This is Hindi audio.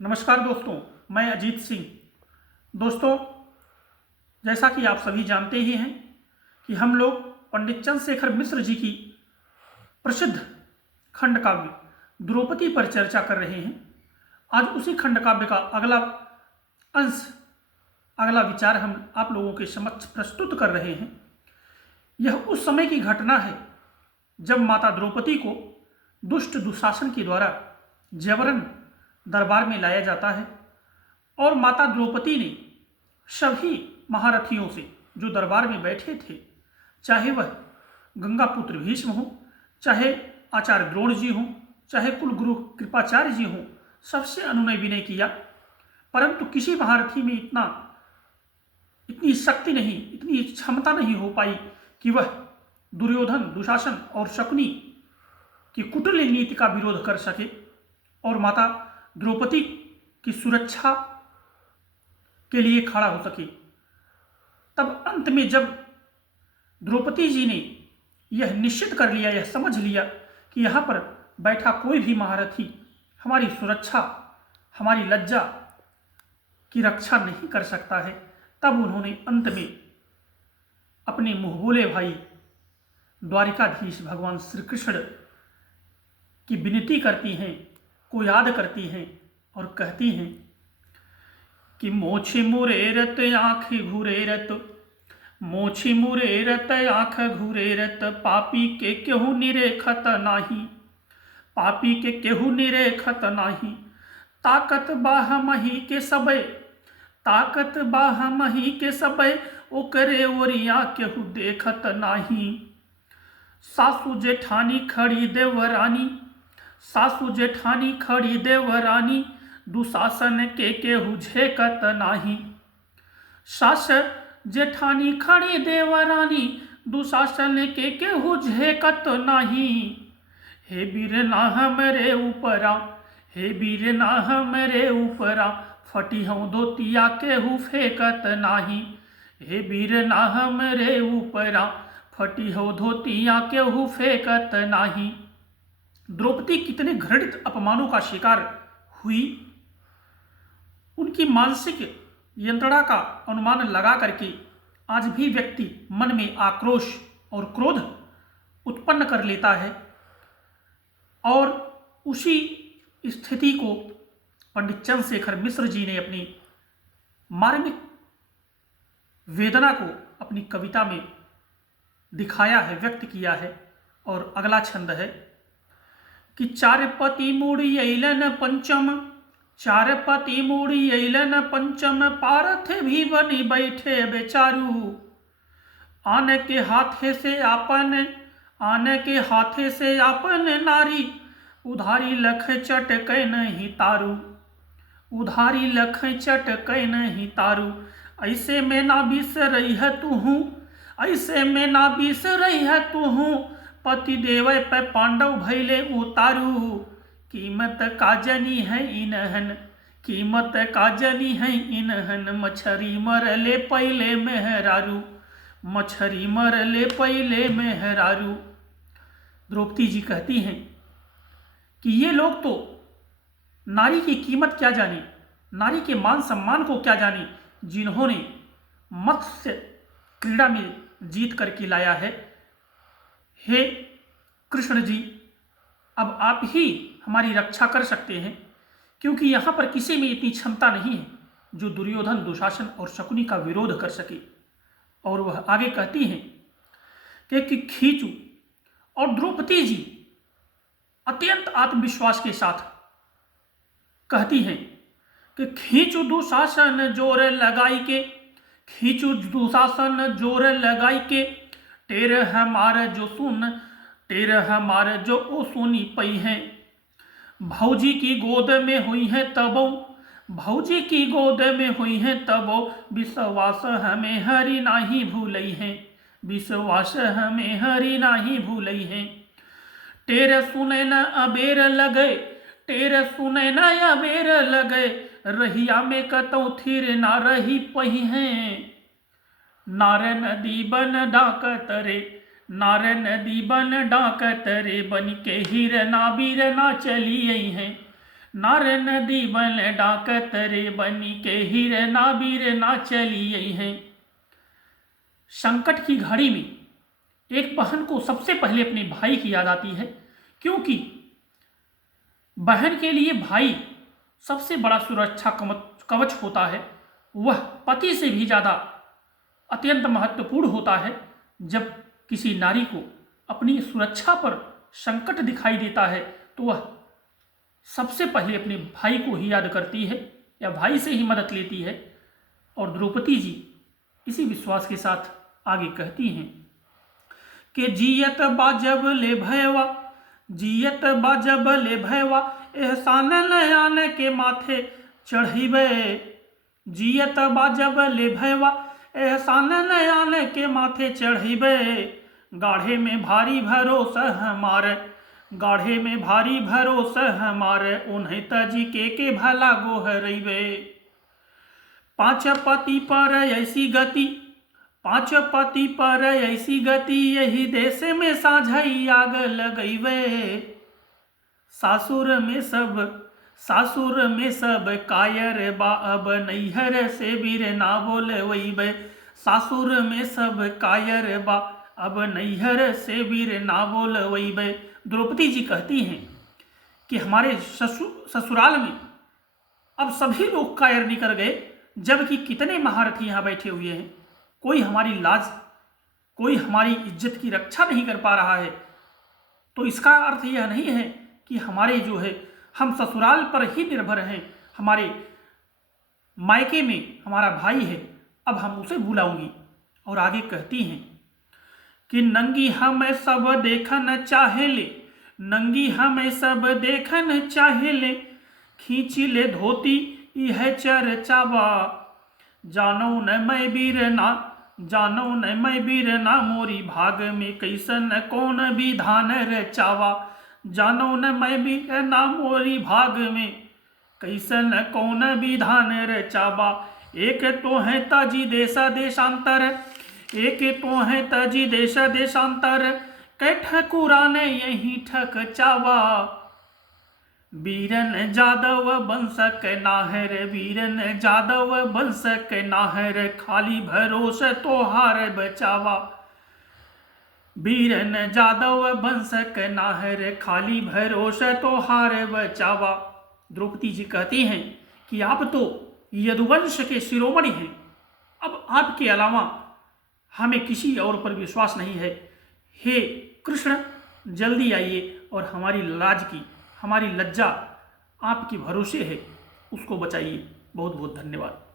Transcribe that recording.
नमस्कार दोस्तों, मैं अजीत सिंह। दोस्तों, जैसा कि आप सभी जानते ही हैं कि हम लोग पंडित चंद्रशेखर मिश्र जी की प्रसिद्ध खंड काव्य द्रौपदी पर चर्चा कर रहे हैं। आज उसी खंड काव्य का अगला अंश, अगला विचार हम आप लोगों के समक्ष प्रस्तुत कर रहे हैं। यह उस समय की घटना है जब माता द्रौपदी को दुष्ट दुशासन के द्वारा जबरन दरबार में लाया जाता है और माता द्रौपदी ने सभी महारथियों से जो दरबार में बैठे थे, चाहे वह गंगापुत्र भीष्म हो, चाहे आचार्य द्रोण जी हों, चाहे कुलगुरु कृपाचार्य जी हों, सबसे अनुनय विनय किया। परंतु किसी महारथी में इतनी शक्ति नहीं, इतनी क्षमता नहीं हो पाई कि वह दुर्योधन, दुशासन और शकुनी की कुटिल नीति का विरोध कर सके और माता द्रौपदी की सुरक्षा के लिए खड़ा हो सके। तब अंत में जब द्रौपदी जी ने यह निश्चित कर लिया, यह समझ लिया कि यहाँ पर बैठा कोई भी महारथी हमारी सुरक्षा, हमारी लज्जा की रक्षा नहीं कर सकता है, तब उन्होंने अंत में अपने मुँह बोले भाई द्वारिकाधीश भगवान श्री कृष्ण की विनती करती हैं, को याद करती हैं और कहती हैं कि मोछी मुरेरत आँख घुरेरत, मोछी मुरेरत आँख घुरेरत, पापी के केहू निरेखत नाही, पापी के केहू निरेखत नाही, ताकत बाह मही के सबे, ताकत बाह मही के सबे, ओकरे ओरिया केहू देखत नाही। सासू जेठानी खड़ी देवरानी, सासू जेठानी खड़ी देवरानी, दुशासन के केहू झेकत नाही। सास जेठानी खड़ी देवरानी, दुशासन के केहू झेकत नाही। हे बीरना हमरे ऊपरा, हे बीरना हमरे ऊपरा, फटी हूँ धोतिया केहू फेंकत नाही। हे बीरना हमरे ऊपरा, फटी हो धोतिया केहू फेंकत नाही। द्रौपदी कितने घृणित अपमानों का शिकार हुई, उनकी मानसिक यंत्रणा का अनुमान लगा करके आज भी व्यक्ति मन में आक्रोश और क्रोध उत्पन्न कर लेता है और उसी स्थिति को पंडित चंद्रशेखर मिश्र जी ने अपनी मार्मिक वेदना को अपनी कविता में दिखाया है, व्यक्त किया है। और अगला छंद है कि चार पति मुड़ी अइलन पंचम, चार पति मुड़ी अइलन पंचम, पारथ भी बनी बैठे बेचारू। आने के हाथे से आपन, आने के हाथे से आपन नारी, उधारी लख चटकै नहीं तारू, उधारी लख चटकै नहीं तारू। ऐसे में ना बिसरई है तूहू, ऐसे में ना बिसरई है तूहू, पति देव पे पांडव भैले उतारू। कीमत का जनी है इनहन, कीमत का जनी है इनहन, मछरी मरले पहले मेहरारू, मछरी मरले पहले मेहरारू। द्रौपदी जी कहती हैं कि ये लोग तो नारी की कीमत क्या जाने, नारी के मान सम्मान को क्या जाने, जिन्होंने मत्स्य क्रीड़ा में जीत करके लाया है। हे कृष्ण जी, अब आप ही हमारी रक्षा कर सकते हैं, क्योंकि यहाँ पर किसी में इतनी क्षमता नहीं है जो दुर्योधन, दुशासन और शकुनी का विरोध कर सके। और वह आगे कहती हैं कि खींचू, और द्रौपदी जी अत्यंत आत्मविश्वास के साथ कहती हैं कि खींचू दुशासन जोर लगाई के, खींचू दुशासन जोर लगाई के, टेर हमार जो सुन, टेर हमार जो ओ सुनी पई हैं। भौजी की गोद में हुई है तबो, भौजी की गोद में हुई है तबो, विश्वास हमें हरि नाही भूलई है, विश्वास हमें हरि नाही भूलई है। टेर सुने न अबेर लगे, टेर सुने न अबेर लगे, रहिया में कतौ थिर ना रही पही हैं। नार नदी बन डाकत रे, नार नदी बन डाकत रे, बन के हिरना बीरना चली आई हैं, नार नदी बन डाकत रे बनी के हीरे ना बीर ना चली है। संकट की घड़ी में एक बहन को सबसे पहले अपने भाई की याद आती है, क्योंकि बहन के लिए भाई सबसे बड़ा सुरक्षा कवच होता है। वह पति से भी ज़्यादा अत्यंत महत्वपूर्ण होता है। जब किसी नारी को अपनी सुरक्षा पर संकट दिखाई देता है तो वह सबसे पहले अपने भाई को ही याद करती है या भाई से ही मदद लेती है। और द्रौपदी जी इसी विश्वास के साथ आगे कहती हैं कि जियत बाजब ले भयवा, जियत बाजब ले भयवा, एहसान नयान के माथे चढ़िबे। जियत बाजब ले भयवा, एहसान नयान के माथे चढ़िबे। गाढ़े में भारी भरोसा हमारे, गाढ़े में भारी भरोसा हमारे, उन्हें तजी के भला गोहरइबे। पांच पति पर ऐसी गति, पांच पति पर ऐसी गति, यही देश में साझई आग लगइबे। सासुर में सब कायर बा, अब नैहर से वीर ना बोलवइबे। सासुर में सब कायर बा, अब नैहर से वीर ना बोलवइबे। द्रौपदी जी कहती हैं कि हमारे ससुराल में अब सभी लोग कायर निकल गए, जबकि कितने महारथी यहाँ बैठे हुए हैं। कोई हमारी लाज, कोई हमारी इज्जत की रक्षा नहीं कर पा रहा है। तो इसका अर्थ यह नहीं है कि हमारे जो है हम ससुराल पर ही निर्भर हैं। हमारे मायके में हमारा भाई है, अब हम उसे बुलाऊंगी। और आगे कहती हैं कि नंगी हमें सब देखन चाहे ले, नंगी हमें सब देखन चाहे ले, खींच ले धोती यह चरचावा। जानो न मैं वीर ना, जानो न मैं वीर ना, मोरी भाग में कैसन कौन विधान रचावा। जानो न मैं वीर ना, मोरी भाग में कैसन कौन विधान रचावा। एक तो है ताजी देशा देशांतर, एक तो है ताजी देशा देशांतर, कै ठकुरा ने यही ठक चावा। वीरन जादव बंश के नाहर, वीरन जादव बंश के नाहर, खाली भरोसे तोहार बचावा। वीरन जादव वंश के नाहर, खाली भरोसे तोहार बचावा। द्रौपदी जी कहती हैं कि आप तो यदुवंश के शिरोमणि हैं, अब आपके अलावा हमें किसी और पर विश्वास नहीं है। हे कृष्ण, जल्दी आइए और हमारी लाज की, हमारी लज्जा आपके भरोसे है, उसको बचाइए। बहुत बहुत धन्यवाद।